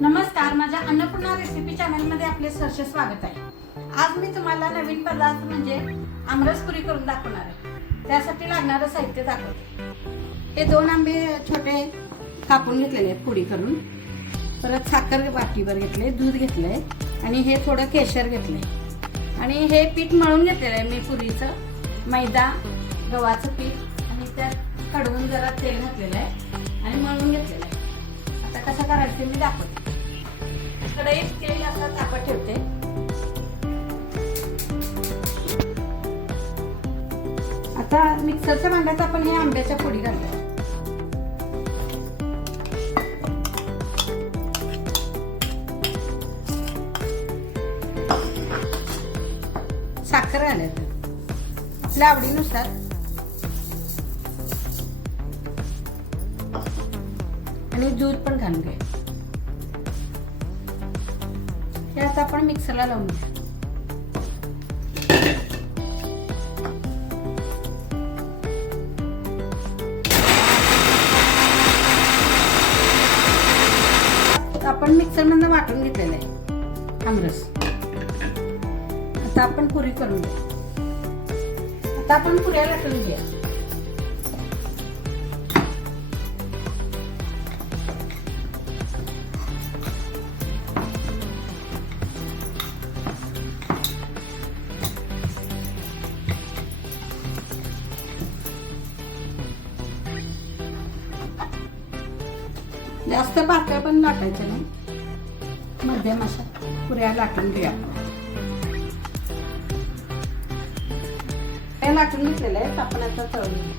नमस्कार, माझ्या Annapurna recipe channel मध्ये आपले सहर्ष स्वागत आहे। आज मी तुम्हाला नवीन पदार्थ म्हणजे आमरस पुरी करून दाखवणार आहे। त्यासाठी लागणारं साहित्य दाखवते। हे 2 आंबे छोटे कापून घेतलेले आहेत पुडी करून, परत साखर वाटीभर घेतले, दूध घेतले आणि हे थोडं केशर घेतले आणि हे पीठ मळून घेतलेलं आहे मी पुरीचं, मैदा गव्हाचं पीठ आणि त्यात कडवून जरा तेल घातलेलं आहे आणि मळून घेतलेलं आहे। आता कसं करायचं ते मी दाखवते। कढईत तेल असं तापत ठेवते। आता मिक्सरच्या भांड्यात आपण हे आंब्याच्या फोडी घालूया। साखर घालायचं आपल्या आवडीनुसार आणि दूध पण घालून घ्या। हे आता आपण मिक्सरला लावून घ्या। आपण मिक्सर मधून वाटून घेतलेलं आहे आमरस। आता आपण पुरी करून घ्या। आता आपण पुऱ्या लाटून घ्या। जास्त पातळ पण लाटायचं नाही, मध्यम अशा पुऱ्या लाटून घ्या। हे लाटून घेतलेलं आहे, आपण आता तळून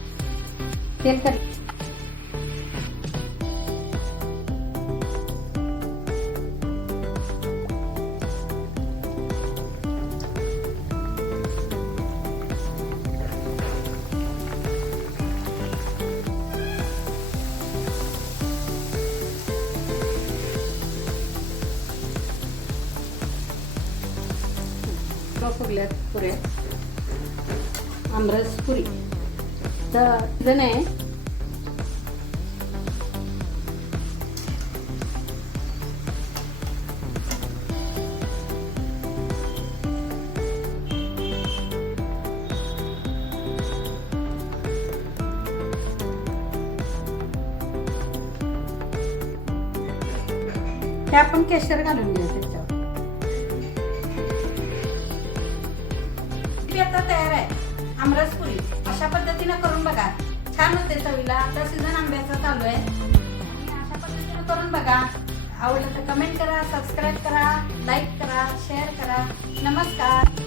तेल कर। फुगल्यात पुऱ्या आमरस पुरी तर जण आहे। हे आपण केशर घालून घेऊ त्याच्यावर। आता तयार आहे आमरस पुरी। अशा पद्धतीने करून बघा, छान होते चवीला। आता सीझन आंब्याचा चालू आहे, अशा पद्धतीने करून बघा। आवडलं तर कमेंट करा, सबस्क्राईब करा, लाईक करा, शेअर करा। नमस्कार।